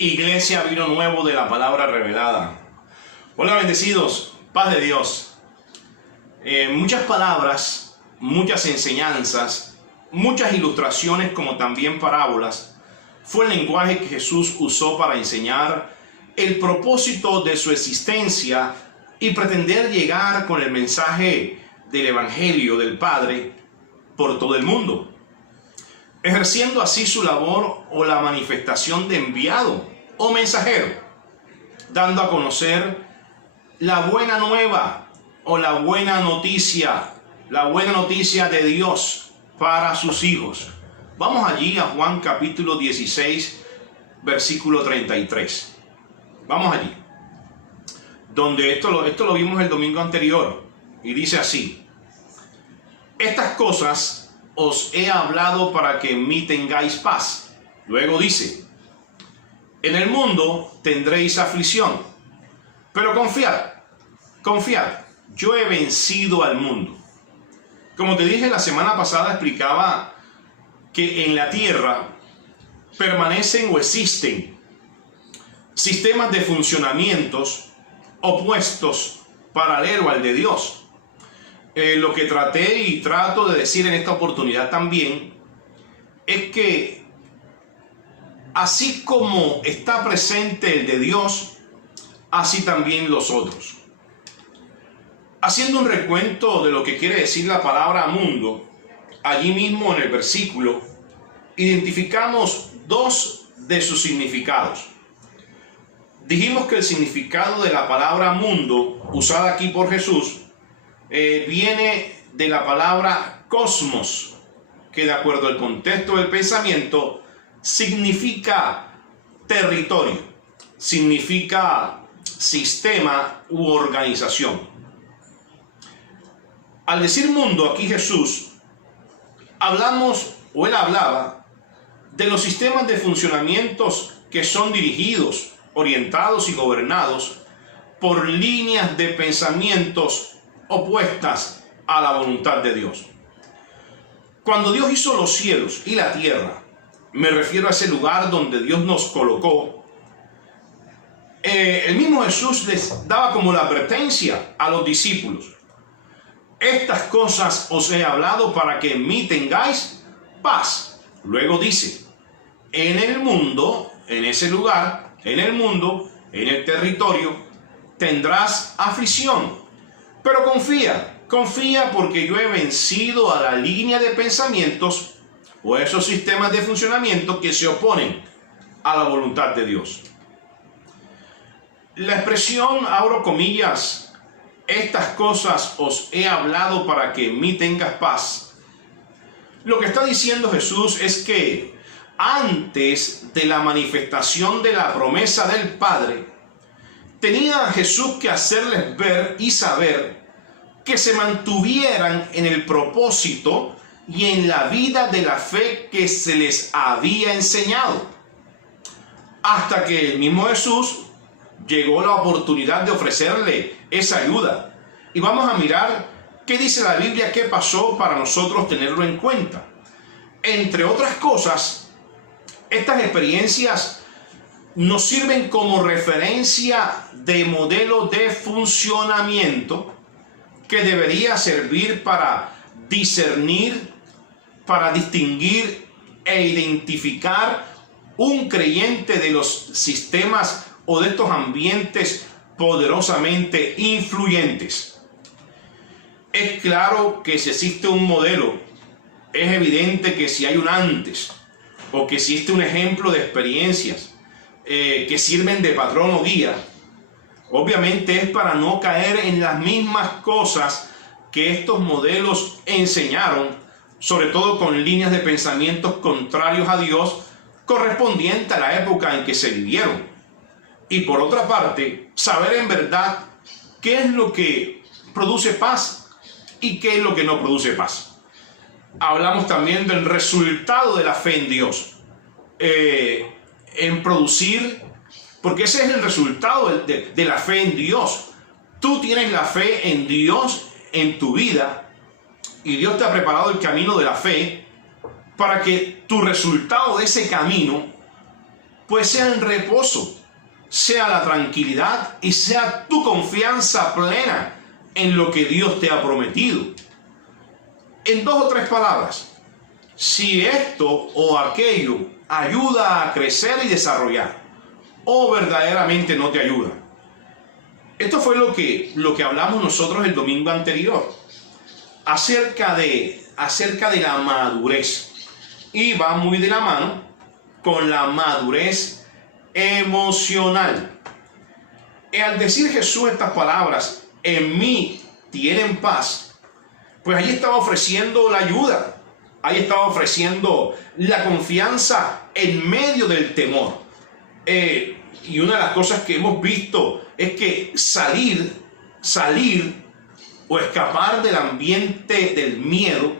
Iglesia, vino nuevo de la palabra revelada. Hola, bendecidos, paz de Dios. Muchas palabras, muchas enseñanzas, muchas ilustraciones como también parábolas fue el lenguaje que Jesús usó para enseñar el propósito de su existencia y pretender llegar con el mensaje del Evangelio del Padre por todo el mundo, ejerciendo así su labor o la manifestación de enviado o mensajero, dando a conocer la buena nueva o la buena noticia de Dios para sus hijos. Vamos allí a Juan capítulo 16, versículo 33. Vamos allí, donde esto lo vimos el domingo anterior, y dice así: estas cosas os he hablado para que en mí tengáis paz. Luego dice: en el mundo tendréis aflicción, pero confiad, yo he vencido al mundo. Como te dije la semana pasada, explicaba que en la tierra permanecen o existen sistemas de funcionamientos opuestos, paralelo al de Dios. Lo que traté y trato de decir en esta oportunidad también es que así como está presente el de Dios, así también los otros. Haciendo un recuento de lo que quiere decir la palabra mundo, allí mismo en el versículo identificamos dos de sus significados. Dijimos que el significado de la palabra mundo, usada aquí por Jesús, viene de la palabra cosmos, que de acuerdo al contexto del pensamiento significa territorio, significa sistema u organización. Al decir mundo aquí Jesús, él hablaba de los sistemas de funcionamientos que son dirigidos, orientados y gobernados por líneas de pensamientos opuestas a la voluntad de Dios. Cuando Dios hizo los cielos y la tierra, me refiero a ese lugar donde Dios nos colocó, el mismo Jesús les daba como la advertencia a los discípulos: estas cosas os he hablado para que en mí tengáis paz. Luego dice: en el mundo, en ese lugar, en el mundo, en el territorio, tendrás aflicción. Pero confía porque yo he vencido a la línea de pensamientos o esos sistemas de funcionamiento que se oponen a la voluntad de Dios. La expresión, abro comillas, estas cosas os he hablado para que en mí tengas paz. Lo que está diciendo Jesús es que antes de la manifestación de la promesa del Padre, tenía Jesús que hacerles ver y saber que se mantuvieran en el propósito y en la vida de la fe que se les había enseñado, hasta que el mismo Jesús llegó la oportunidad de ofrecerle esa ayuda. Y vamos a mirar qué dice la Biblia, qué pasó para nosotros tenerlo en cuenta. Entre otras cosas, estas experiencias nos sirven como referencia de modelo de funcionamiento que debería servir para discernir, para distinguir e identificar un creyente de los sistemas o de estos ambientes poderosamente influyentes. Es claro que si existe un modelo, es evidente que si hay un antes o que existe un ejemplo de experiencias que sirven de patrón o guía, obviamente es para no caer en las mismas cosas que estos modelos enseñaron, sobre todo con líneas de pensamientos contrarios a Dios, correspondiente a la época en que se vivieron. Y por otra parte, saber en verdad qué es lo que produce paz y qué es lo que no produce paz. Hablamos también del resultado de la fe en Dios, en producir, porque ese es el resultado de la fe en Dios. Tú tienes la fe en Dios en tu vida y Dios te ha preparado el camino de la fe para que tu resultado de ese camino pues sea el reposo, sea la tranquilidad y sea tu confianza plena en lo que Dios te ha prometido. En 2 o 3 palabras, si esto o aquello ayuda a crecer y desarrollar, o verdaderamente no te ayuda. Esto fue lo que hablamos nosotros el domingo anterior, acerca de la madurez. Y va muy de la mano con la madurez emocional. Y al decir Jesús estas palabras, en mí tienen paz, pues allí estaba ofreciendo la ayuda, ahí estaba ofreciendo la confianza en medio del temor. Y una de las cosas que hemos visto es que salir o escapar del ambiente del miedo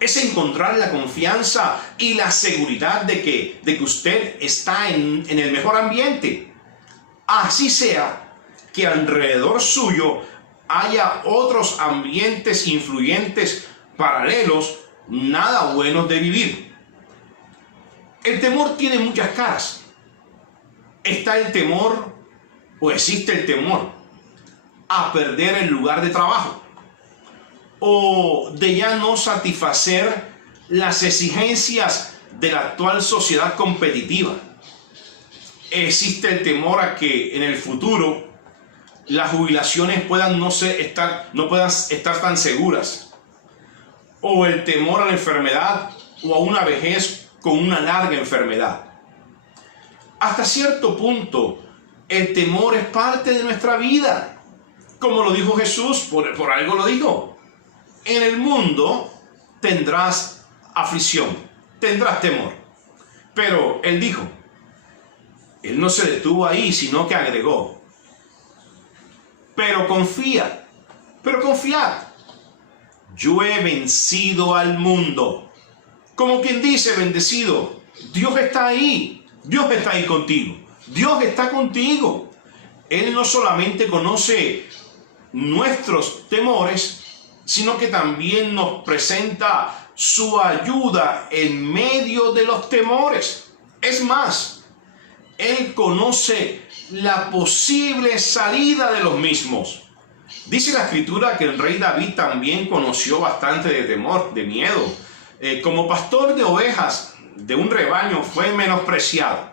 es encontrar la confianza y la seguridad de que usted está en el mejor ambiente. Así sea que alrededor suyo haya otros ambientes influyentes paralelos, nada buenos de vivir. El temor tiene muchas caras. Está el temor, o existe el temor, a perder el lugar de trabajo, o de ya no satisfacer las exigencias de la actual sociedad competitiva. Existe el temor a que en el futuro las jubilaciones puedan no puedan estar tan seguras, o el temor a la enfermedad o a una vejez con una larga enfermedad. Hasta cierto punto, el temor es parte de nuestra vida. Como lo dijo Jesús, por algo lo dijo. En el mundo tendrás aflicción, tendrás temor. Pero Él dijo, Él no se detuvo ahí, sino que agregó, pero confiad, yo he vencido al mundo. Como quien dice, bendecido, Dios está ahí. Dios está ahí contigo. Dios está contigo. Él no solamente conoce nuestros temores, sino que también nos presenta su ayuda en medio de los temores. Es más, Él conoce la posible salida de los mismos. Dice la Escritura que el rey David también conoció bastante de temor, de miedo. Como pastor de ovejas de un rebaño fue menospreciado,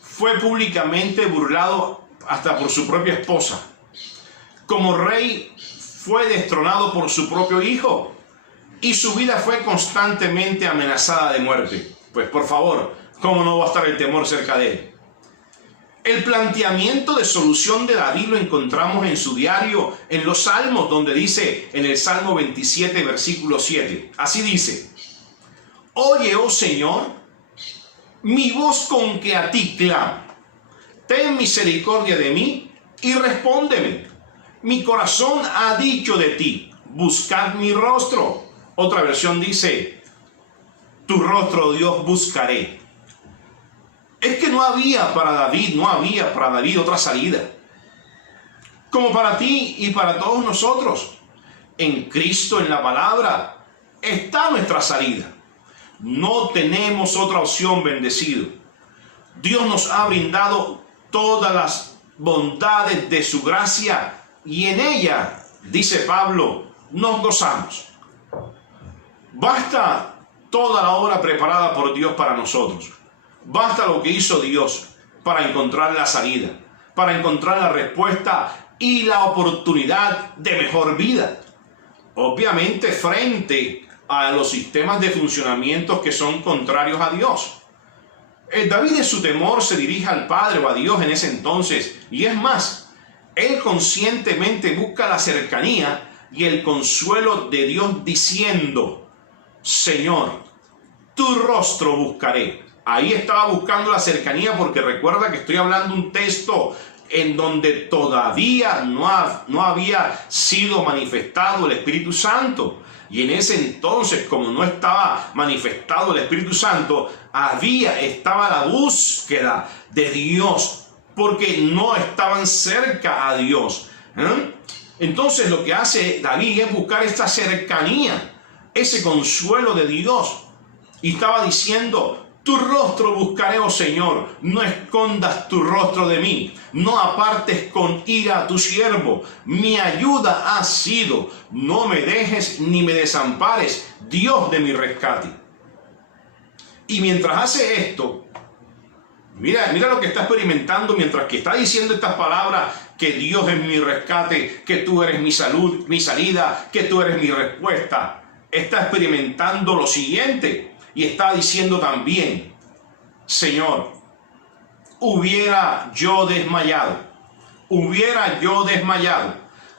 fue públicamente burlado hasta por su propia esposa. Como rey fue destronado por su propio hijo y su vida fue constantemente amenazada de muerte. Pues por favor, ¿cómo no va a estar el temor cerca de él? El planteamiento de solución de David lo encontramos en su diario, en los Salmos, donde dice en el Salmo 27, versículo 7. Así dice: oye, oh Señor, mi voz con que a ti clamo. Ten misericordia de mí y respóndeme. Mi corazón ha dicho de ti, buscad mi rostro. Otra versión dice, tu rostro, Dios, buscaré. Es que no había para David otra salida. Como para ti y para todos nosotros. En Cristo, en la palabra, está nuestra salida. No tenemos otra opción, bendecido. Dios nos ha brindado todas las bondades de su gracia y en ella, dice Pablo, nos gozamos. Basta toda la obra preparada por Dios para nosotros. Basta lo que hizo Dios para encontrar la salida, para encontrar la respuesta y la oportunidad de mejor vida. Obviamente frente a los sistemas de funcionamiento que son contrarios a Dios. David en su temor se dirige al Padre o a Dios en ese entonces, y es más, él conscientemente busca la cercanía y el consuelo de Dios diciendo, Señor, tu rostro buscaré. Ahí estaba buscando la cercanía porque recuerda que estoy hablando un texto en donde todavía no había sido manifestado el Espíritu Santo. Y en ese entonces, como no estaba manifestado el Espíritu Santo, estaba la búsqueda de Dios, porque no estaban cerca a Dios. Entonces lo que hace David es buscar esta cercanía, ese consuelo de Dios. Y estaba diciendo, Tu rostro buscaré, oh Señor, no escondas tu rostro de mí, no apartes con ira a tu siervo. Mi ayuda has sido, no me dejes ni me desampares, Dios de mi rescate. Y mientras hace esto, mira lo que está experimentando mientras que está diciendo estas palabras, que Dios es mi rescate, que tú eres mi salud, mi salida, que tú eres mi respuesta. Está experimentando lo siguiente y está diciendo también: Señor, hubiera yo desmayado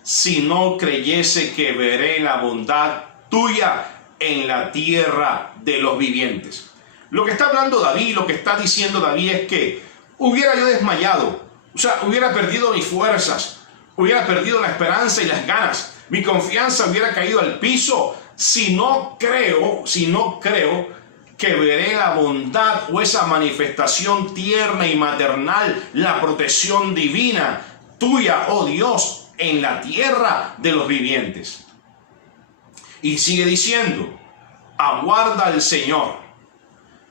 si no creyese que veré la bondad tuya en la tierra de los vivientes. Lo que está hablando David, lo que está diciendo David es que hubiera yo desmayado, o sea, hubiera perdido mis fuerzas, hubiera perdido la esperanza y las ganas, mi confianza hubiera caído al piso si no creo que veré la bondad o esa manifestación tierna y maternal, la protección divina tuya, oh Dios, en la tierra de los vivientes. Y sigue diciendo: aguarda al Señor,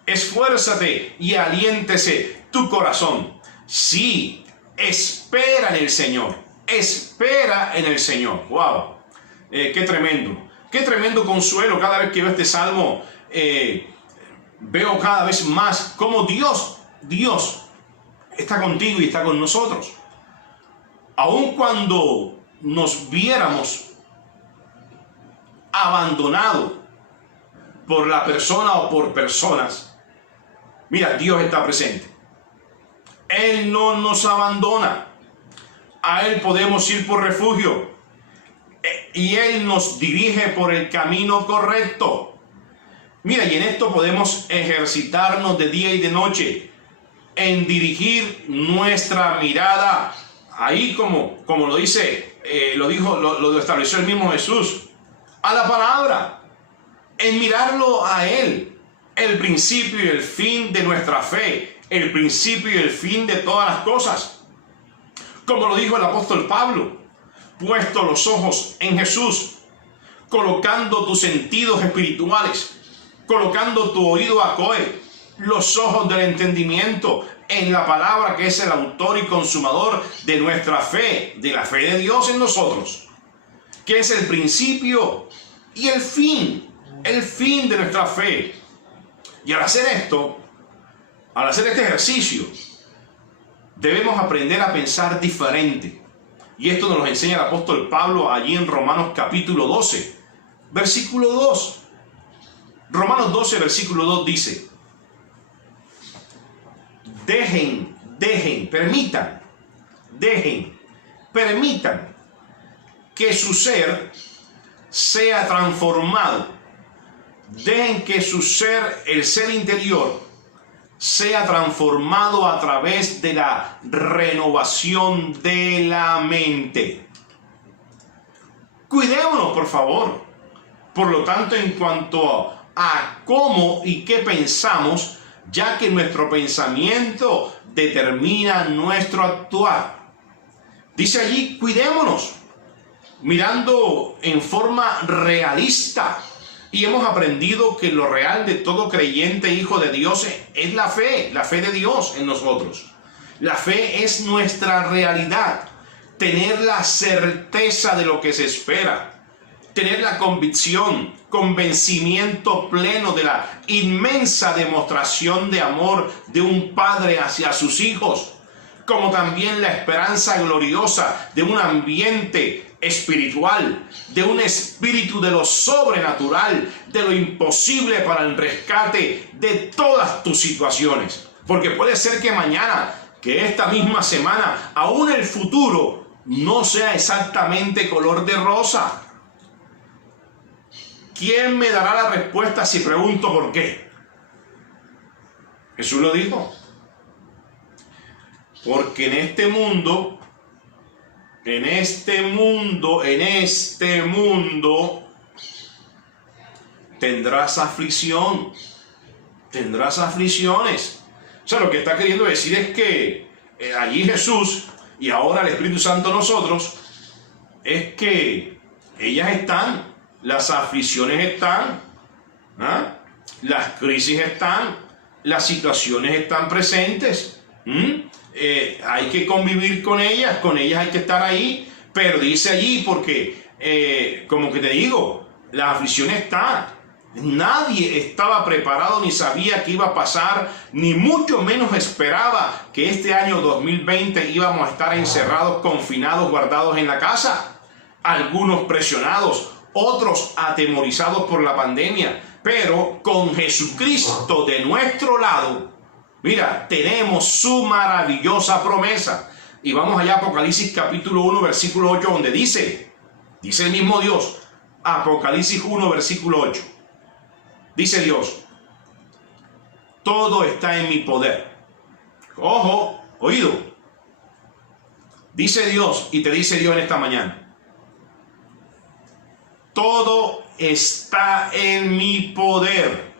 esfuérzate y aliéntese tu corazón. Sí, espera en el Señor, espera en el Señor. ¡Wow! ¡Qué tremendo consuelo! Cada vez que veo este salmo, veo cada vez más cómo Dios está contigo y está con nosotros. Aun cuando nos viéramos abandonados por la persona o por personas, mira, Dios está presente. Él no nos abandona. A Él podemos ir por refugio. Y Él nos dirige por el camino correcto. Mira, y en esto podemos ejercitarnos de día y de noche en dirigir nuestra mirada, ahí como lo dice, lo estableció el mismo Jesús, a la palabra, en mirarlo a Él, el principio y el fin de nuestra fe, el principio y el fin de todas las cosas. Como lo dijo el apóstol Pablo: puesto los ojos en Jesús, colocando tus sentidos espirituales, colocando tu oído a Coe, los ojos del entendimiento en la palabra, que es el autor y consumador de nuestra fe, de la fe de Dios en nosotros, que es el principio y el fin de nuestra fe. Y al hacer esto, al hacer este ejercicio, debemos aprender a pensar diferente. Y esto nos lo enseña el apóstol Pablo allí en Romanos capítulo 12, versículo 2. Romanos 12, versículo 2 dice: permitan que su ser sea transformado. Dejen que su ser, el ser interior, sea transformado a través de la renovación de la mente. Cuidémonos, por favor. Por lo tanto, en cuanto a cómo y qué pensamos, ya que nuestro pensamiento determina nuestro actuar. Dice allí: cuidémonos, mirando en forma realista. Y hemos aprendido que lo real de todo creyente hijo de Dios es la fe de Dios en nosotros. La fe es nuestra realidad, tener la certeza de lo que se espera, tener la convencimiento pleno de la inmensa demostración de amor de un padre hacia sus hijos, como también la esperanza gloriosa de un ambiente espiritual, de un espíritu de lo sobrenatural, de lo imposible para el rescate de todas tus situaciones. Porque puede ser que mañana, que esta misma semana, aún el futuro no sea exactamente color de rosa. ¿Quién me dará la respuesta si pregunto por qué? Jesús lo dijo. Porque en este mundo tendrás aflicción, tendrás aflicciones. O sea, lo que está queriendo decir es que allí Jesús y ahora el Espíritu Santo nosotros, es que ellas están, las aflicciones están, las crisis están, las situaciones están presentes. Hay que convivir con ellas hay que estar ahí, pero dice allí porque, como que te digo, la aflicción está. Nadie estaba preparado ni sabía qué iba a pasar, ni mucho menos esperaba que este año 2020 íbamos a estar encerrados, confinados, guardados en la casa. Algunos presionados, otros atemorizados por la pandemia, pero con Jesucristo de nuestro lado, mira, tenemos su maravillosa promesa. Y vamos allá a Apocalipsis capítulo 1, versículo 8, donde dice el mismo Dios, Apocalipsis 1, versículo 8. Dice Dios, todo está en mi poder. Ojo, oído. Dice Dios y te dice Dios en esta mañana. Todo está en mi poder.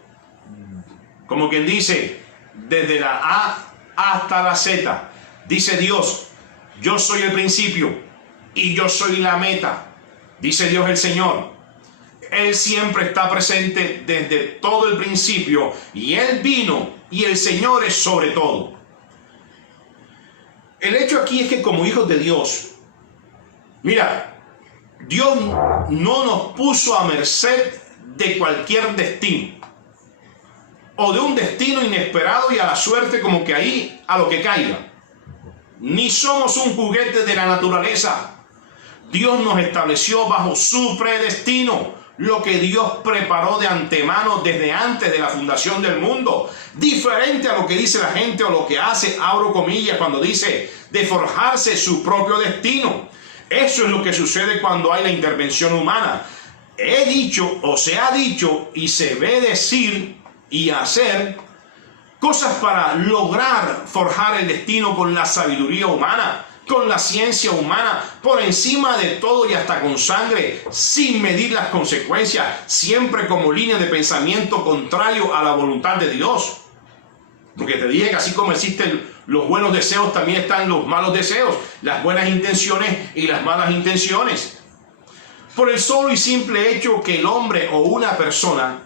Como quien dice, desde la A hasta la Z. Dice Dios, yo soy el principio y yo soy la meta. Dice Dios el Señor. Él siempre está presente desde todo el principio y Él vino y el Señor es sobre todo. El hecho aquí es que como hijos de Dios, mira, Dios no nos puso a merced de cualquier destino o de un destino inesperado y a la suerte como que ahí a lo que caiga. Ni somos un juguete de la naturaleza. Dios nos estableció bajo su predestino, lo que Dios preparó de antemano desde antes de la fundación del mundo. Diferente a lo que dice la gente o lo que hace, abro comillas, cuando dice de forjarse su propio destino. Eso es lo que sucede cuando hay la intervención humana. He dicho o se ha dicho y se ve decir y hacer cosas para lograr forjar el destino con la sabiduría humana, con la ciencia humana, por encima de todo y hasta con sangre, sin medir las consecuencias, siempre como línea de pensamiento contrario a la voluntad de Dios. Porque te dije que así como existen los buenos deseos, también están los malos deseos, las buenas intenciones y las malas intenciones. Por el solo y simple hecho que el hombre o una persona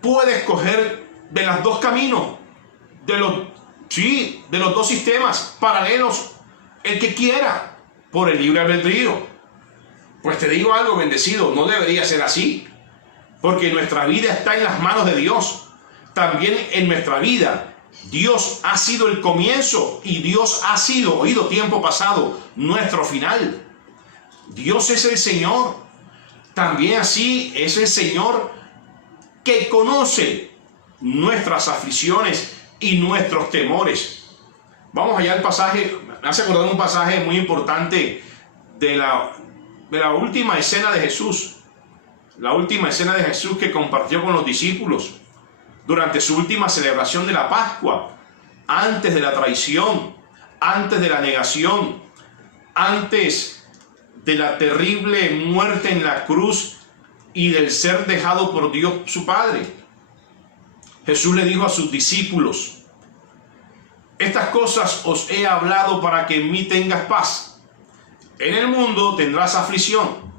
puede escoger de los dos caminos, de los dos sistemas paralelos, el que quiera, por el libre albedrío. Pues te digo algo, bendecido, no debería ser así, porque nuestra vida está en las manos de Dios. También en nuestra vida, Dios ha sido el comienzo y Dios ha sido, oído, tiempo pasado, nuestro final. Dios es el Señor. También así es el Señor que conoce nuestras aflicciones y nuestros temores. Vamos allá al pasaje. Me hace acordar un pasaje muy importante de la última escena de Jesús. La última escena de Jesús que compartió con los discípulos durante su última celebración de la Pascua, antes de la traición, antes de la negación, antes de la terrible muerte en la cruz y del ser dejado por Dios su Padre. Jesús le dijo a sus discípulos: estas cosas os he hablado para que en mí tengas paz. En el mundo tendrás aflicción,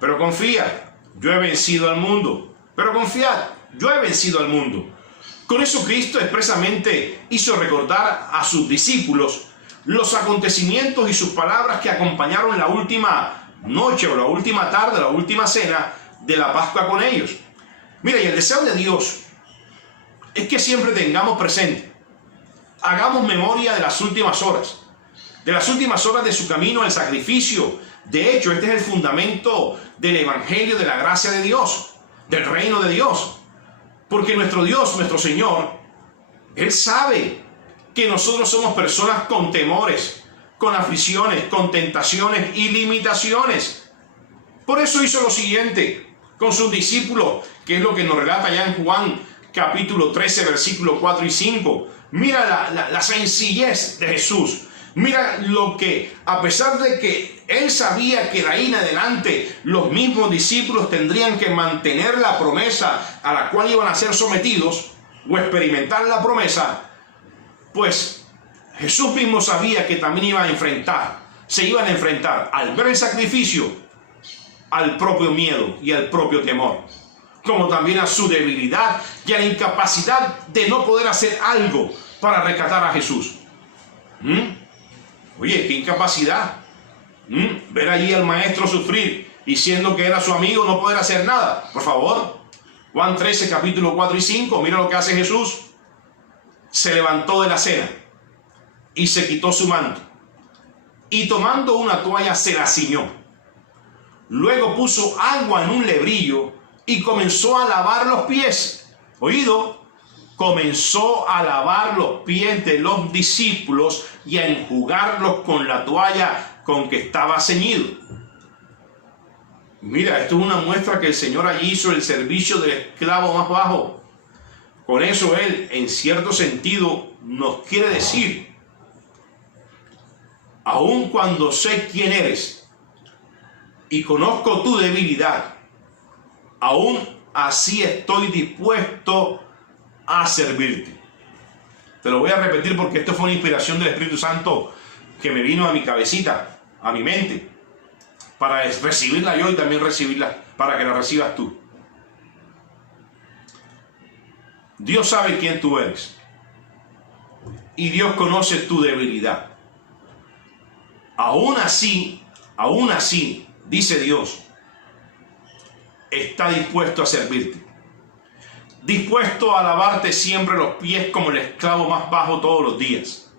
pero confía, yo he vencido al mundo. Pero confiad, yo he vencido al mundo. Con eso Cristo expresamente hizo recordar a sus discípulos los acontecimientos y sus palabras que acompañaron la última noche o la última tarde, la última cena de la Pascua con ellos. Mira, y el deseo de Dios es que siempre tengamos presente, hagamos memoria de las últimas horas de su camino al sacrificio. De hecho, este es el fundamento del Evangelio de la gracia de Dios, del reino de Dios. Porque nuestro Dios, nuestro Señor, Él sabe que nosotros somos personas con temores, con aflicciones, con tentaciones y limitaciones. Por eso hizo lo siguiente con sus discípulos, que es lo que nos relata ya en Juan capítulo 13, versículos 4 y 5. Mira la sencillez de Jesús. Mira lo que, a pesar de que Él sabía que de ahí en adelante los mismos discípulos tendrían que mantener la promesa a la cual iban a ser sometidos o experimentar la promesa, pues Jesús mismo sabía que también se iban a enfrentar al ver el sacrificio, al propio miedo y al propio temor. como también a su debilidad y a la incapacidad de no poder hacer algo para rescatar a Jesús. Oye, qué incapacidad. Ver allí al maestro sufrir y siendo que era su amigo no poder hacer nada. Por favor, Juan 13, capítulo 4 y 5, mira lo que hace Jesús. Se levantó de la cena y se quitó su manto y tomando una toalla se la ciñó. Luego puso agua en un lebrillo y comenzó a lavar los pies. Oído, comenzó a lavar los pies de los discípulos y a enjugarlos con la toalla con que estaba ceñido. Mira, esto es una muestra que el Señor allí hizo el servicio del esclavo más bajo. Con eso Él, en cierto sentido, nos quiere decir: aun cuando sé quién eres y conozco tu debilidad, aún así estoy dispuesto a servirte. Te lo voy a repetir porque esto fue una inspiración del Espíritu Santo que me vino a mi cabecita, a mi mente, para recibirla yo y también recibirla, para que la recibas tú. Dios sabe quién tú eres y Dios conoce tu debilidad. Aún así, dice Dios, está dispuesto a servirte, dispuesto a lavarte siempre los pies como el esclavo más bajo todos los días.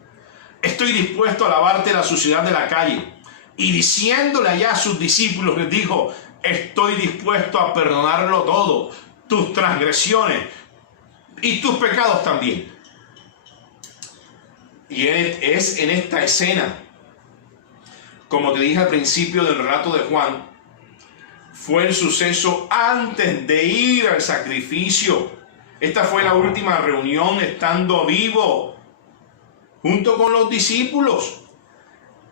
Estoy dispuesto a lavarte la suciedad de la calle. Y diciéndole allá a sus discípulos, les dijo: estoy dispuesto a perdonarlo todo, tus transgresiones y tus pecados también. Y es en esta escena, como te dije al principio del relato de Juan, fue el suceso antes de ir al sacrificio. Esta fue la última reunión estando vivo junto con los discípulos.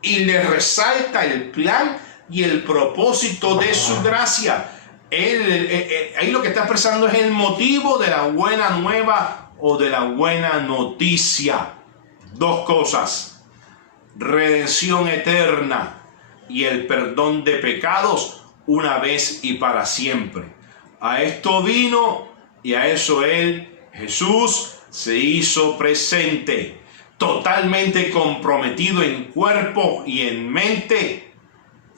Y les resalta el plan y el propósito de su gracia. Ahí lo que está expresando es el motivo de la buena nueva o de la buena noticia. Dos cosas: redención eterna y el perdón de pecados una vez y para siempre. A esto vino y a eso Jesús se hizo presente, totalmente comprometido en cuerpo y en mente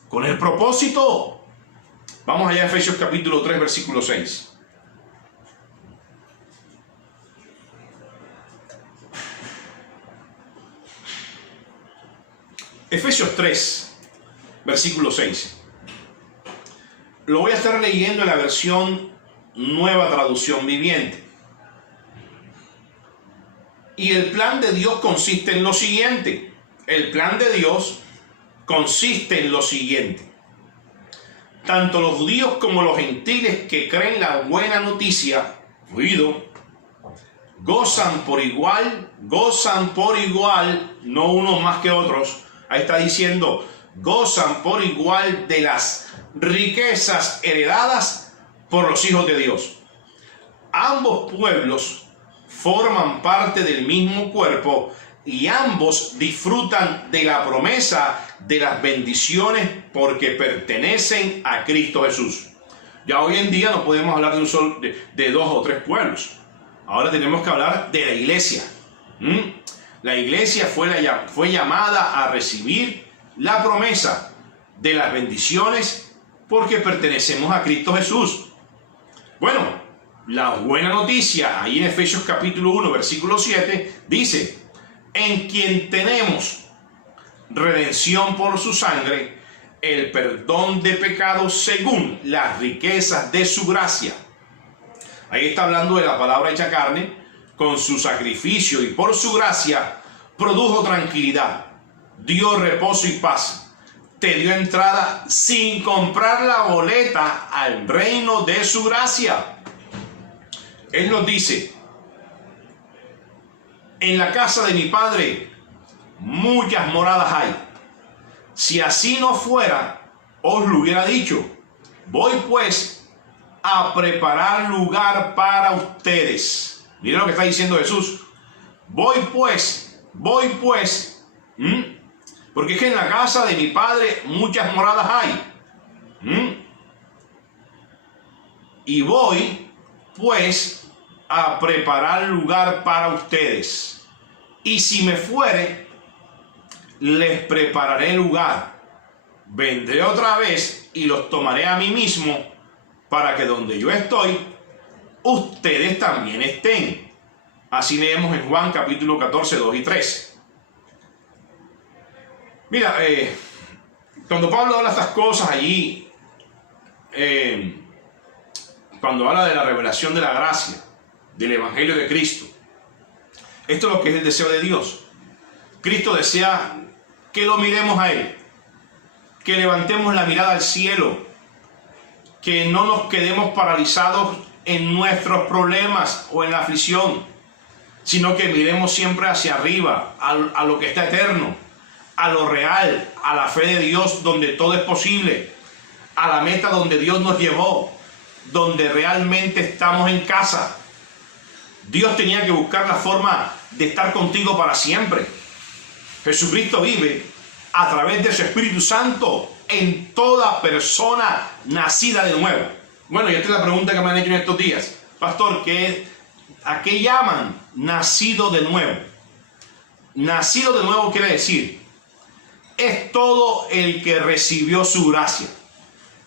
con el propósito. Vamos allá a Efesios capítulo 3, versículo 6. Efesios 3, versículo 6. Lo voy a estar leyendo en la versión Nueva Traducción Viviente. Y el plan de Dios consiste en lo siguiente. El plan de Dios consiste en lo siguiente. Tanto los judíos como los gentiles que creen la buena noticia, oído, gozan por igual, no unos más que otros. Ahí está diciendo, gozan por igual de las riquezas heredadas por los hijos de Dios. Ambos pueblos forman parte del mismo cuerpo y ambos disfrutan de la promesa de las bendiciones porque pertenecen a Cristo Jesús. Ya hoy en día no podemos hablar de dos o tres pueblos. Ahora tenemos que hablar de la iglesia. La iglesia fue llamada a recibir la promesa de las bendiciones porque pertenecemos a Cristo Jesús. Bueno, la buena noticia, ahí en Efesios capítulo 1, versículo 7, dice: en quien tenemos redención por su sangre, el perdón de pecados según las riquezas de su gracia. Ahí está hablando de la palabra hecha carne, con su sacrificio y por su gracia, produjo tranquilidad, dio reposo y paz, te dio entrada sin comprar la boleta al reino de su gracia. Él nos dice: en la casa de mi Padre muchas moradas hay. Si así no fuera, os lo hubiera dicho. Voy pues a preparar lugar para ustedes. Miren lo que está diciendo Jesús. Voy pues. Porque es que en la casa de mi Padre muchas moradas hay. Y voy, pues, a preparar lugar para ustedes. Y si me fuere, les prepararé lugar. Vendré otra vez y los tomaré a mí mismo, para que donde yo estoy, ustedes también estén. Así leemos en Juan capítulo 14, 2 y 3. Mira, cuando Pablo habla estas cosas allí, cuando habla de la revelación de la gracia, del Evangelio de Cristo, esto es lo que es el deseo de Dios. Cristo desea que lo miremos a Él, que levantemos la mirada al cielo, que no nos quedemos paralizados en nuestros problemas o en la aflicción, sino que miremos siempre hacia arriba, a lo que está eterno, a lo real, a la fe de Dios, donde todo es posible, a la meta donde Dios nos llevó, donde realmente estamos en casa. Dios tenía que buscar la forma de estar contigo para siempre. Jesucristo vive a través de su Espíritu Santo en toda persona nacida de nuevo. Bueno, y esta es la pregunta que me han hecho en estos días. Pastor, ¿a qué llaman nacido de nuevo? Nacido de nuevo quiere decir, es todo el que recibió su gracia,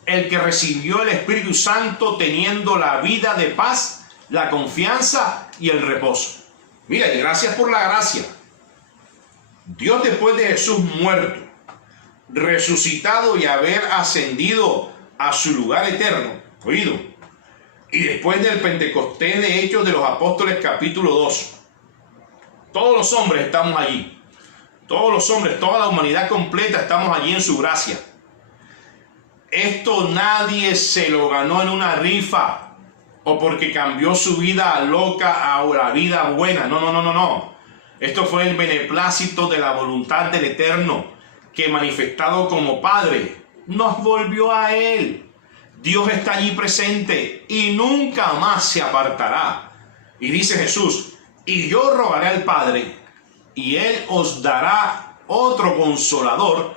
el que recibió el Espíritu Santo teniendo la vida de paz, la confianza y el reposo. Mira, y gracias por la gracia. Dios, después de Jesús muerto, resucitado y haber ascendido a su lugar eterno, oído, y después del Pentecostés de Hechos de los Apóstoles capítulo 2, todos los hombres estamos allí. Todos los hombres, toda la humanidad completa estamos allí en su gracia. Esto nadie se lo ganó en una rifa o porque cambió su vida loca a la vida buena. No. Esto fue el beneplácito de la voluntad del Eterno, que manifestado como Padre nos volvió a Él. Dios está allí presente y nunca más se apartará. Y dice Jesús, y yo rogaré al Padre, y Él os dará otro consolador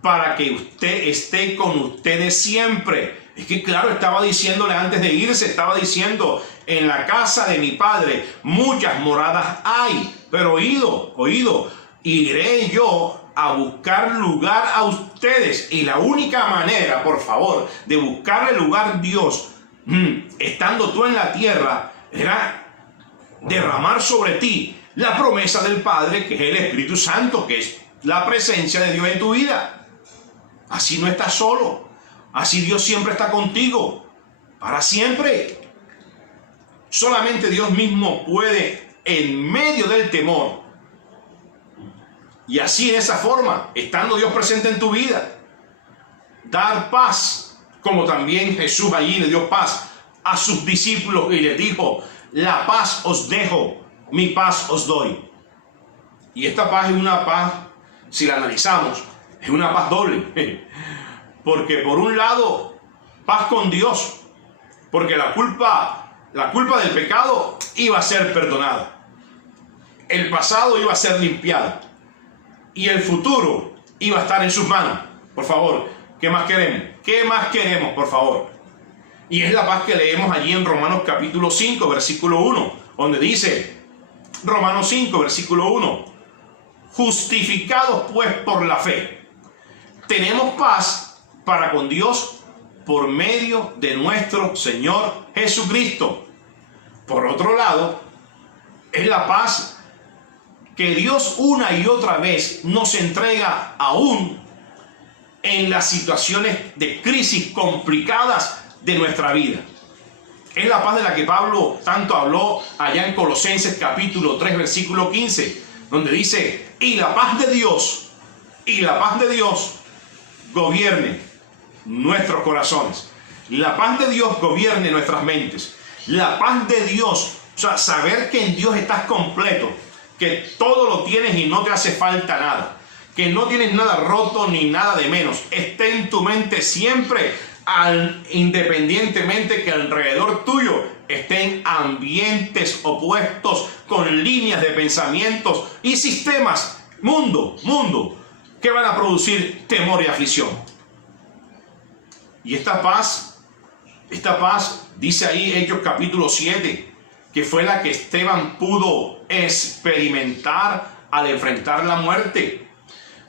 para que usted esté con ustedes siempre. Es que claro, estaba diciéndole antes de irse, estaba diciendo, en la casa de mi Padre muchas moradas hay, pero oído, iré yo a buscar lugar a ustedes. Y la única manera, por favor, de buscarle lugar a Dios, estando tú en la tierra, era derramar sobre ti la promesa del Padre, que es el Espíritu Santo, que es la presencia de Dios en tu vida. Así no estás solo. Así Dios siempre está contigo. Para siempre. Solamente Dios mismo puede, en medio del temor, y así de esa forma, estando Dios presente en tu vida, dar paz, como también Jesús allí le dio paz a sus discípulos y les dijo, la paz os dejo, mi paz os doy. Y esta paz es una paz, si la analizamos, es una paz doble. Porque por un lado, paz con Dios, porque la culpa del pecado iba a ser perdonada. El pasado iba a ser limpiado. Y el futuro iba a estar en sus manos. Por favor, ¿qué más queremos? ¿Qué más queremos, por favor? Y es la paz que leemos allí en Romanos capítulo 5, versículo 1, donde dice, Romanos 5, versículo 1, justificados pues por la fe, tenemos paz para con Dios por medio de nuestro Señor Jesucristo. Por otro lado, es la paz que Dios una y otra vez nos entrega aún en las situaciones de crisis complicadas de nuestra vida. Es la paz de la que Pablo tanto habló allá en Colosenses capítulo 3 versículo 15, donde dice, y la paz de Dios gobierne nuestros corazones. La paz de Dios gobierne nuestras mentes. La paz de Dios, o sea, saber que en Dios estás completo, que todo lo tienes y no te hace falta nada, que no tienes nada roto ni nada de menos, esté en tu mente siempre, independientemente que alrededor tuyo estén ambientes opuestos con líneas de pensamientos y sistemas, mundo, que van a producir temor y aflicción. Y esta paz Esta paz, dice ahí Hechos capítulo 7, que fue la que Esteban pudo experimentar al enfrentar la muerte.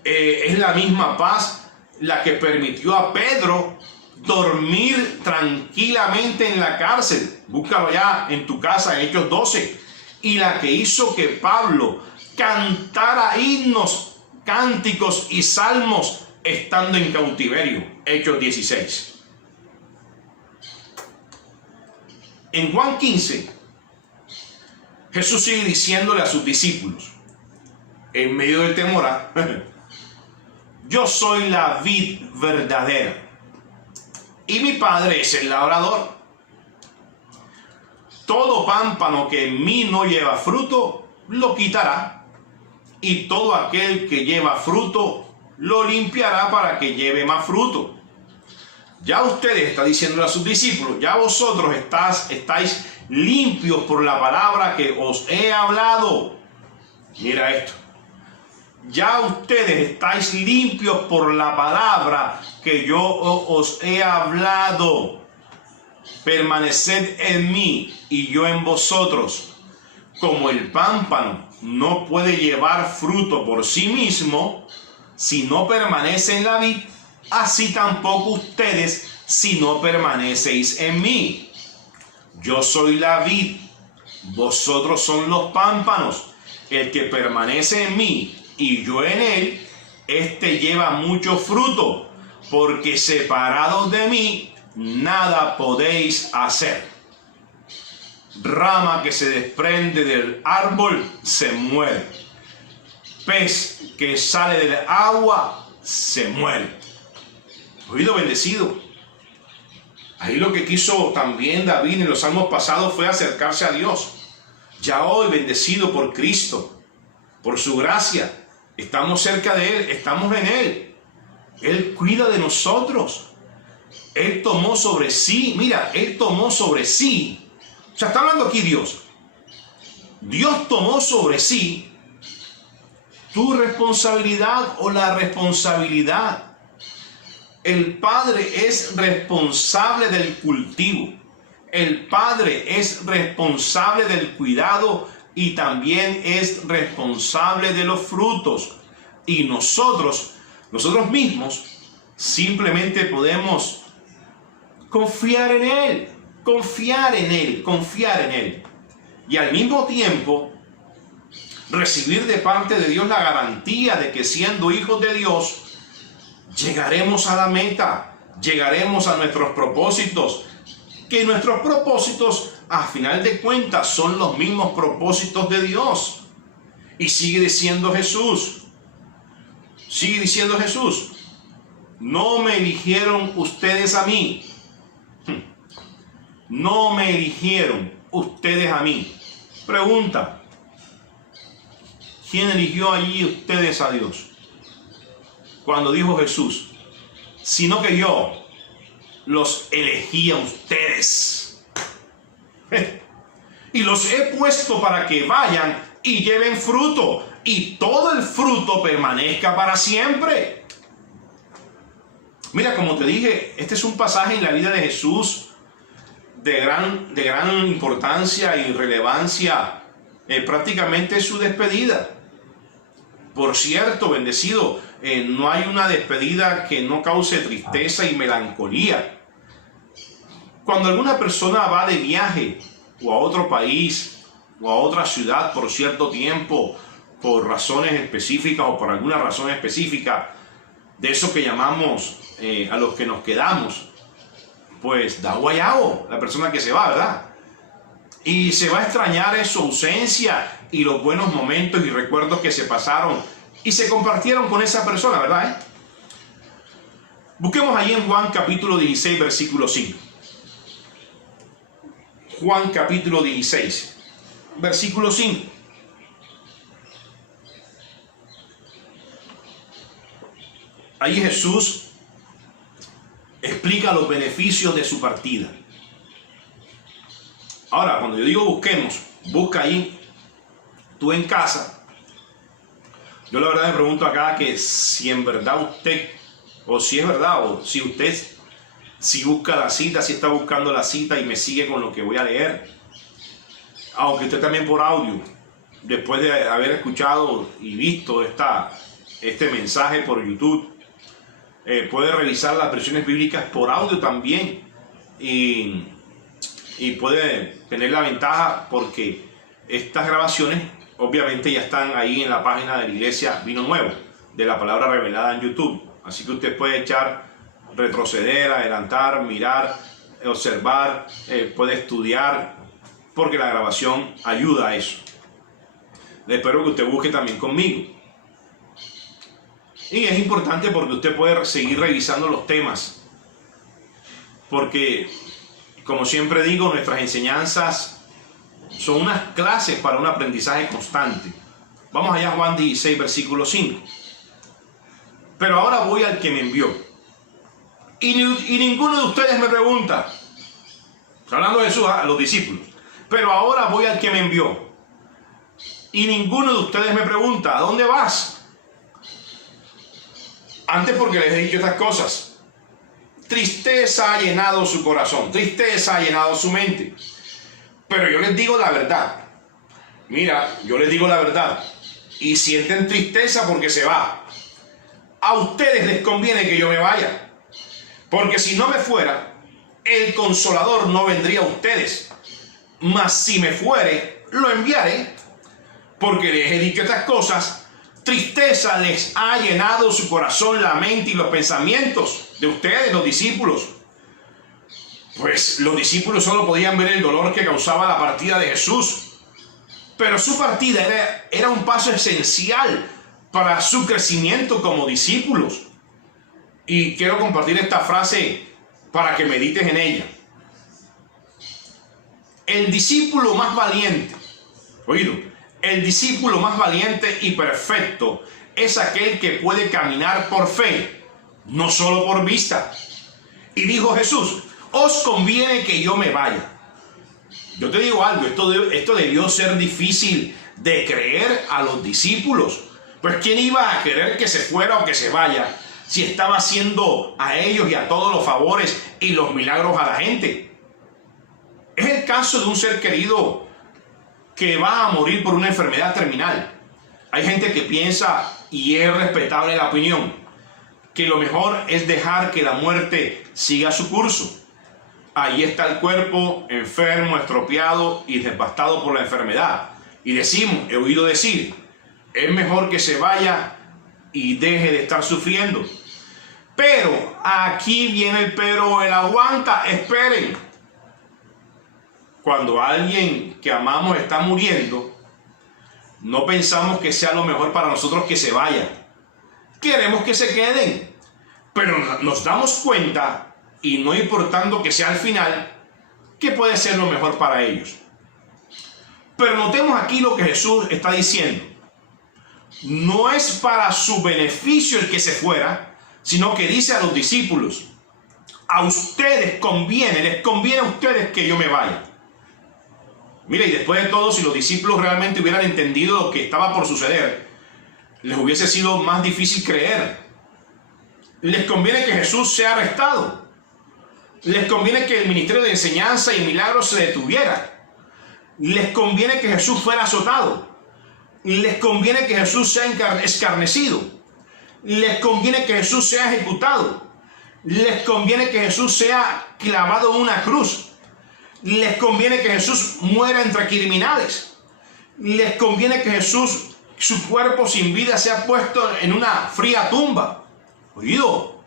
Es la misma paz la que permitió a Pedro dormir tranquilamente en la cárcel. Búscalo ya en tu casa, en Hechos 12. Y la que hizo que Pablo cantara himnos, cánticos y salmos estando en cautiverio. Hechos 16. En Juan 15, Jesús sigue diciéndole a sus discípulos, en medio del temor, yo soy la vid verdadera y mi Padre es el labrador. Todo pámpano que en mí no lleva fruto, lo quitará, y todo aquel que lleva fruto, lo limpiará para que lleve más fruto. Ya ustedes, está diciendo a sus discípulos, ya vosotros estáis limpios por la palabra que os he hablado. Mira esto. Ya ustedes estáis limpios por la palabra que yo os he hablado. Permaneced en mí y yo en vosotros. Como el pámpano no puede llevar fruto por sí mismo si no permanece en la vid, así tampoco ustedes si no permanecéis en mí. Yo soy la vid, vosotros son los pámpanos. El que permanece en mí y yo en él, este lleva mucho fruto, porque separados de mí, nada podéis hacer. Rama que se desprende del árbol se muere. Pez que sale del agua se muere. Oído bendecido. Ahí lo que quiso también David en los salmos pasados fue acercarse a Dios. Ya hoy, bendecido por Cristo, por su gracia, estamos cerca de Él, estamos en Él. Él cuida de nosotros. Él tomó sobre sí, mira, Él tomó sobre sí. O sea, está hablando aquí Dios. Dios tomó sobre sí tu responsabilidad o la responsabilidad. El Padre es responsable del cultivo. El Padre es responsable del cuidado y también es responsable de los frutos. Y nosotros mismos, simplemente podemos confiar en Él, confiar en Él, confiar en Él. Y al mismo tiempo, recibir de parte de Dios la garantía de que siendo hijos de Dios, llegaremos a la meta, llegaremos a nuestros propósitos, que nuestros propósitos a final de cuentas son los mismos propósitos de Dios. Y sigue diciendo Jesús, no me eligieron ustedes a mí, no me eligieron ustedes a mí. Pregunta, ¿quién eligió allí ustedes a Dios? Cuando dijo Jesús, sino que yo los elegí a ustedes y los he puesto para que vayan y lleven fruto y todo el fruto permanezca para siempre. Mira, como te dije, este es un pasaje en la vida de Jesús de gran importancia y relevancia, prácticamente su despedida. Por cierto, bendecido, no hay una despedida que no cause tristeza y melancolía. Cuando alguna persona va de viaje o a otro país o a otra ciudad por cierto tiempo, por razones específicas o por alguna razón específica, de eso que llamamos a los que nos quedamos, pues da guayabo la persona que se va, ¿verdad? Y se va a extrañar su ausencia y los buenos momentos y recuerdos que se pasaron y se compartieron con esa persona, ¿verdad? Busquemos ahí en Juan capítulo 16, versículo 5. Juan capítulo 16, versículo 5. Ahí Jesús explica los beneficios de su partida. Ahora, cuando yo digo busquemos, busca ahí tú en casa. Yo la verdad me pregunto acá que si en verdad usted, o si es verdad, o si usted si busca la cita, si está buscando la cita y me sigue con lo que voy a leer. Aunque usted también por audio, después de haber escuchado y visto este mensaje por YouTube, puede revisar las versiones bíblicas por audio también y puede tener la ventaja porque estas grabaciones obviamente ya están ahí en la página de la iglesia Vino Nuevo, de la palabra revelada en YouTube. Así que usted puede retroceder, adelantar, mirar, observar, puede estudiar, porque la grabación ayuda a eso. Espero que usted busque también conmigo. Y es importante porque usted puede seguir revisando los temas, porque como siempre digo, nuestras enseñanzas son unas clases para un aprendizaje constante. Vamos allá a Juan 16, versículo 5. Pero ahora voy al que me envió. Y ninguno de ustedes me pregunta. Está hablando de Jesús a los discípulos. Pero ahora voy al que me envió. Y ninguno de ustedes me pregunta, ¿a dónde vas? Antes porque les he dicho estas cosas. Tristeza ha llenado su corazón. Tristeza ha llenado su mente. Pero yo les digo la verdad. Mira, yo les digo la verdad. Y sienten tristeza porque se va. A ustedes les conviene que yo me vaya. Porque si no me fuera, el Consolador no vendría a ustedes. Mas si me fuere, lo enviaré. Porque les he dicho estas cosas. Tristeza les ha llenado su corazón, la mente y los pensamientos de ustedes, los discípulos. Pues los discípulos solo podían ver el dolor que causaba la partida de Jesús. Pero su partida era un paso esencial para su crecimiento como discípulos. Y quiero compartir esta frase para que medites en ella. El discípulo más valiente, el discípulo más valiente y perfecto es aquel que puede caminar por fe, no solo por vista. Y dijo Jesús, os conviene que yo me vaya. Yo te digo algo, esto debió ser difícil de creer a los discípulos. Pues ¿quién iba a querer que se fuera o que se vaya si estaba haciendo a ellos y a todos los favores y los milagros a la gente? Es el caso de un ser querido que va a morir por una enfermedad terminal. Hay gente que piensa, y es respetable la opinión, que lo mejor es dejar que la muerte siga su curso. Ahí está el cuerpo enfermo, estropeado y devastado por la enfermedad. Y decimos, he oído decir, es mejor que se vaya y deje de estar sufriendo. Pero aquí viene el pero, el aguanta, esperen. Cuando alguien que amamos está muriendo, no pensamos que sea lo mejor para nosotros que se vayan. Queremos que se queden, pero nos damos cuenta, y no importando que sea al final, que puede ser lo mejor para ellos. Pero notemos aquí lo que Jesús está diciendo. No es para su beneficio el que se fuera, sino que dice a los discípulos, a ustedes les conviene a ustedes que yo me vaya. Mira, y después de todo, si los discípulos realmente hubieran entendido lo que estaba por suceder, les hubiese sido más difícil creer. Les conviene que Jesús sea arrestado. Les conviene que el ministerio de enseñanza y milagros se detuviera. Les conviene que Jesús fuera azotado. Les conviene que Jesús sea escarnecido. Les conviene que Jesús sea ejecutado. Les conviene que Jesús sea clavado en una cruz. Les conviene que Jesús muera entre criminales. Les conviene que Jesús, su cuerpo sin vida, sea puesto en una fría tumba. Oído,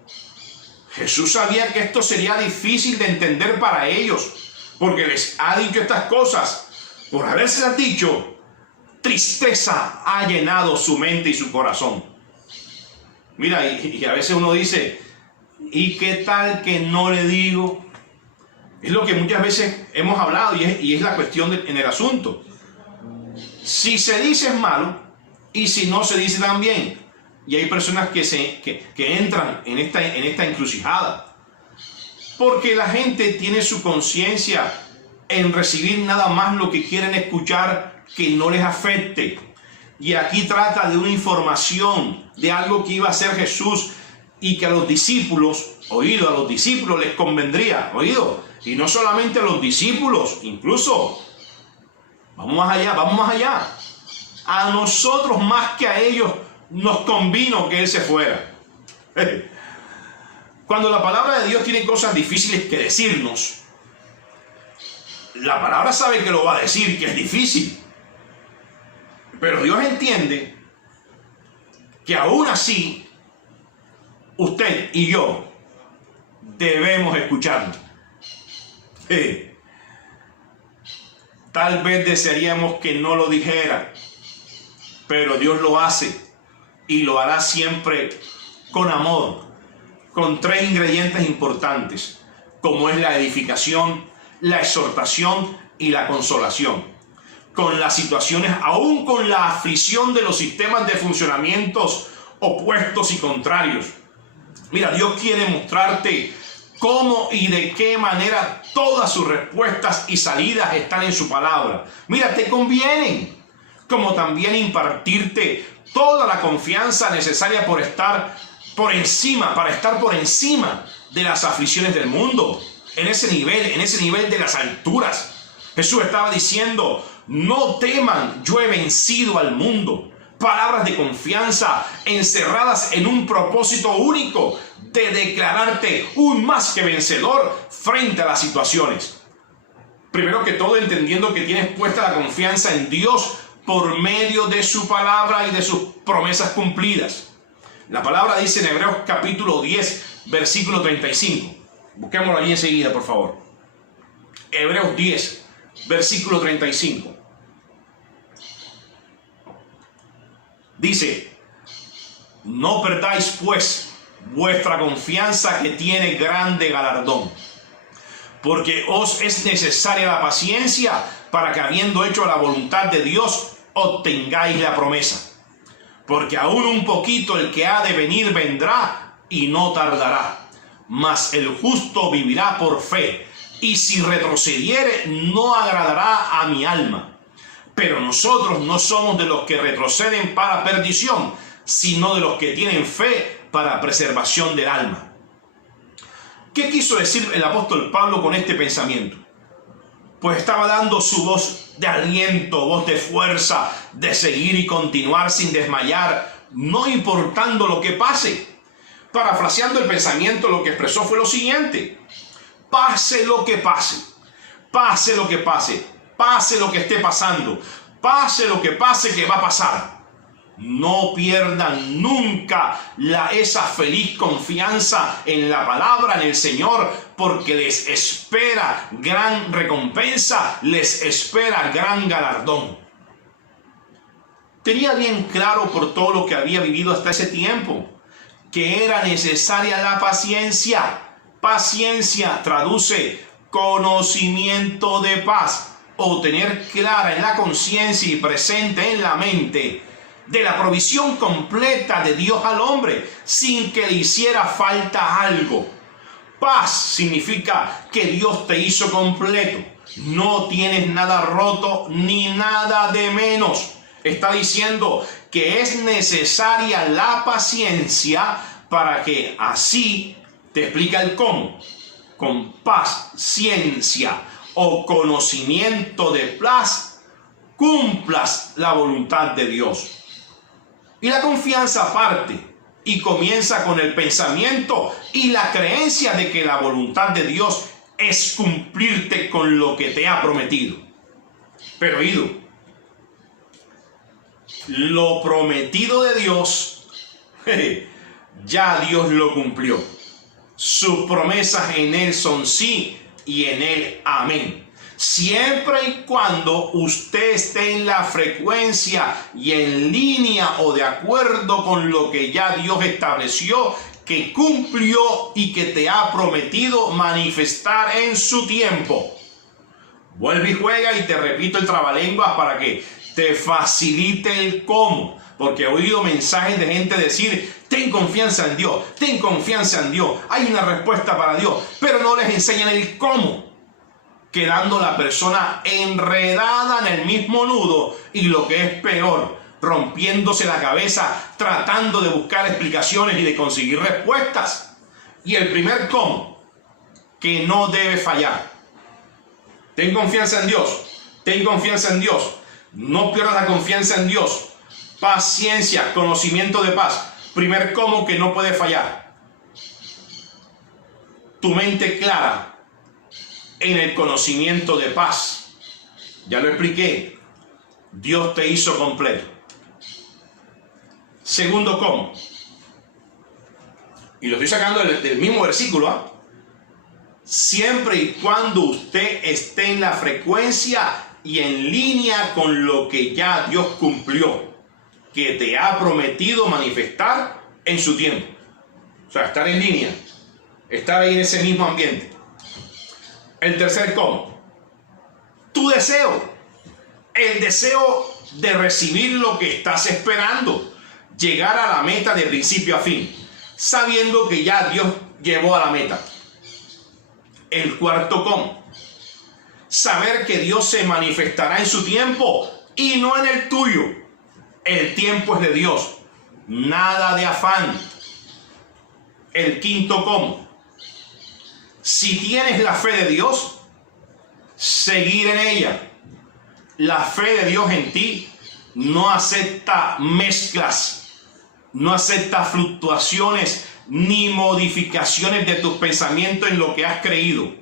Jesús sabía que esto sería difícil de entender para ellos, porque les ha dicho estas cosas. Por habérselas dicho, tristeza ha llenado su mente y su corazón. Mira, y a veces uno dice, ¿y qué tal que no le digo? Es lo que muchas veces hemos hablado y es la cuestión en el asunto. Si se dice es malo y si no se dice también. Y hay personas que entran en esta encrucijada. Porque la gente tiene su conciencia en recibir nada más lo que quieren escuchar que no les afecte. Y aquí trata de una información, de algo que iba a hacer Jesús y que a los discípulos, oído, a los discípulos les convendría, oído, y no solamente a los discípulos, incluso, vamos más allá, a nosotros más que a ellos nos convino que Él se fuera. Cuando la palabra de Dios tiene cosas difíciles que decirnos, la palabra sabe que lo va a decir, que es difícil, pero Dios entiende que aún así usted y yo debemos escucharlo. Tal vez desearíamos que no lo dijera, pero Dios lo hace y lo hará siempre con amor, con 3 ingredientes importantes, como es la edificación, la exhortación y la consolación. Con las situaciones, aún con la aflicción de los sistemas de funcionamientos opuestos y contrarios. Mira, Dios quiere mostrarte cómo y de qué manera todas sus respuestas y salidas están en su palabra. Mira, te convienen, como también impartirte toda la confianza necesaria para estar por encima de las aflicciones del mundo, en ese nivel de las alturas. Jesús estaba diciendo: no teman, yo he vencido al mundo. Palabras de confianza encerradas en un propósito único de declararte un más que vencedor frente a las situaciones. Primero que todo, entendiendo que tienes puesta la confianza en Dios por medio de su palabra y de sus promesas cumplidas. La palabra dice en Hebreos capítulo 10, versículo 35. Busquémoslo allí enseguida, por favor. Hebreos 10, versículo 35. Dice: no perdáis pues vuestra confianza, que tiene grande galardón, porque os es necesaria la paciencia para que, habiendo hecho la voluntad de Dios, obtengáis la promesa. Porque aún un poquito el que ha de venir vendrá y no tardará, mas el justo vivirá por fe, y si retrocediere no agradará a mi alma. Pero nosotros no somos de los que retroceden para perdición, sino de los que tienen fe para preservación del alma. ¿Qué quiso decir el apóstol Pablo con este pensamiento? Pues estaba dando su voz de aliento, voz de fuerza, de seguir y continuar sin desmayar, no importando lo que pase. Parafraseando el pensamiento, lo que expresó fue lo siguiente: pase lo que pase, pase lo que pase, pase lo que esté pasando, pase lo que pase que va a pasar, no pierdan nunca esa feliz confianza en la palabra, en el Señor, porque les espera gran recompensa, les espera gran galardón. Tenía bien claro, por todo lo que había vivido hasta ese tiempo, que era necesaria la paciencia. Paciencia traduce conocimiento de paz, o tener clara en la conciencia y presente en la mente de la provisión completa de Dios al hombre, sin que le hiciera falta algo. Paz significa que Dios te hizo completo, no tienes nada roto ni nada de menos. Está diciendo que es necesaria la paciencia para que así, te explica el cómo, con paciencia o conocimiento de paz, cumplas la voluntad de Dios. Y la confianza parte y comienza con el pensamiento y la creencia de que la voluntad de Dios es cumplirte con lo que te ha prometido. Pero oído, lo prometido de Dios, ya Dios lo cumplió. Sus promesas en Él son sí y en Él amén. Siempre y cuando usted esté en la frecuencia y en línea o de acuerdo con lo que ya Dios estableció, que cumplió y que te ha prometido manifestar en su tiempo. Vuelve y juega, y te repito el trabalenguas para que te facilite el cómo. Porque he oído mensajes de gente decir: ten confianza en Dios, ten confianza en Dios, hay una respuesta para Dios, pero no les enseñan el cómo, quedando la persona enredada en el mismo nudo y, lo que es peor, rompiéndose la cabeza, tratando de buscar explicaciones y de conseguir respuestas. Y el primer cómo, que no debe fallar. Ten confianza en Dios, ten confianza en Dios. No pierdas la confianza en Dios. Paciencia, conocimiento de paz. Primer cómo que no puede fallar. Tu mente clara en el conocimiento de paz. Ya lo expliqué. Dios te hizo completo. Segundo cómo. Y lo estoy sacando del mismo versículo, ¿ah? Siempre y cuando usted esté en la frecuencia y en línea con lo que ya Dios cumplió, que te ha prometido manifestar en su tiempo. O sea, estar en línea, estar ahí en ese mismo ambiente. El tercer cómo. Tu deseo, el deseo de recibir lo que estás esperando, llegar a la meta de principio a fin, sabiendo que ya Dios llevó a la meta. El cuarto cómo. Saber que Dios se manifestará en su tiempo y no en el tuyo. El tiempo es de Dios. Nada de afán. El quinto cómo. Si tienes la fe de Dios, seguir en ella. La fe de Dios en ti no acepta mezclas, no acepta fluctuaciones ni modificaciones de tus pensamientos en lo que has creído.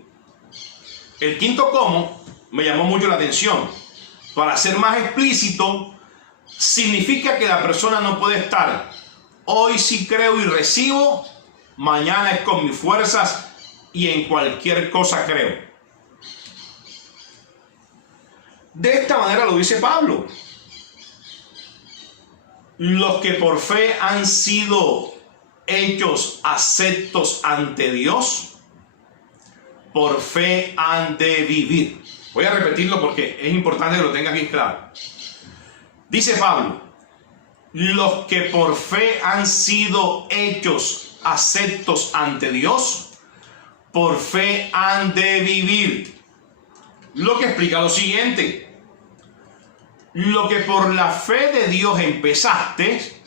El quinto cómo me llamó mucho la atención. Para ser más explícito, significa que la persona no puede estar hoy sí creo y recibo, mañana es con mis fuerzas y en cualquier cosa creo. De esta manera lo dice Pablo. Los que por fe han sido hechos aceptos ante Dios, por fe han de vivir. Voy a repetirlo porque es importante que lo tengas bien claro. Dice Pablo, los que por fe han sido hechos aceptos ante Dios, por fe han de vivir. Lo que explica lo siguiente: lo que por la fe de Dios empezaste,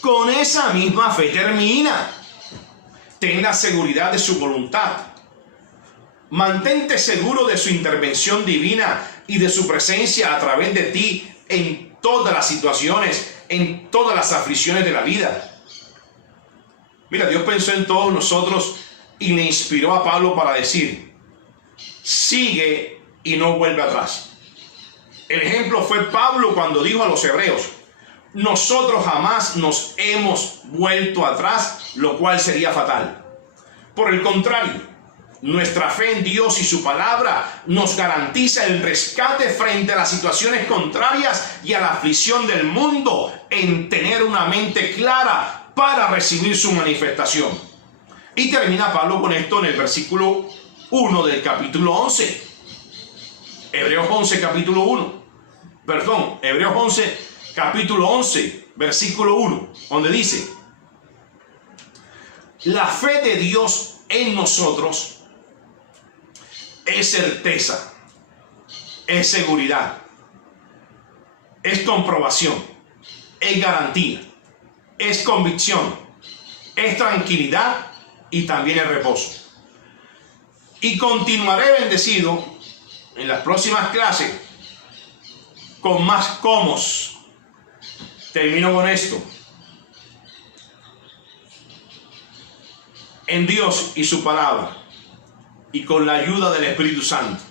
con esa misma fe termina. Ten la seguridad de su voluntad. Mantente seguro de su intervención divina y de su presencia a través de ti en todas las situaciones, en todas las aflicciones de la vida. Mira, Dios pensó en todos nosotros y le inspiró a Pablo para decir: sigue y no vuelve atrás. El ejemplo fue Pablo cuando dijo a los hebreos: nosotros jamás nos hemos vuelto atrás, lo cual sería fatal. Por el contrario, nuestra fe en Dios y su palabra nos garantiza el rescate frente a las situaciones contrarias y a la aflicción del mundo, en tener una mente clara para recibir su manifestación. Y termina Pablo con esto en el versículo 1 del capítulo 11. Hebreos 11, capítulo 1. Perdón, Hebreos 11, capítulo 11, versículo 1, donde dice: la fe de Dios en nosotros es certeza, es seguridad, es comprobación, es garantía, es convicción, es tranquilidad y también es reposo. Y continuaré bendecido en las próximas clases con más cómos. Termino con esto. En Dios y su palabra, y con la ayuda del Espíritu Santo,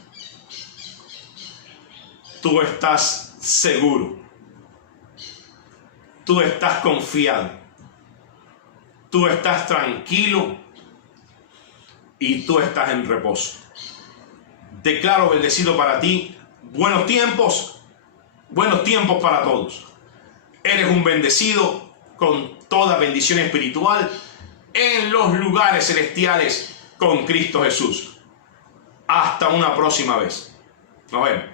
tú estás seguro, tú estás confiado, tú estás tranquilo y tú estás en reposo. Declaro bendecido para ti buenos tiempos para todos. Eres un bendecido con toda bendición espiritual en los lugares celestiales con Cristo Jesús. Hasta una próxima vez. Nos vemos.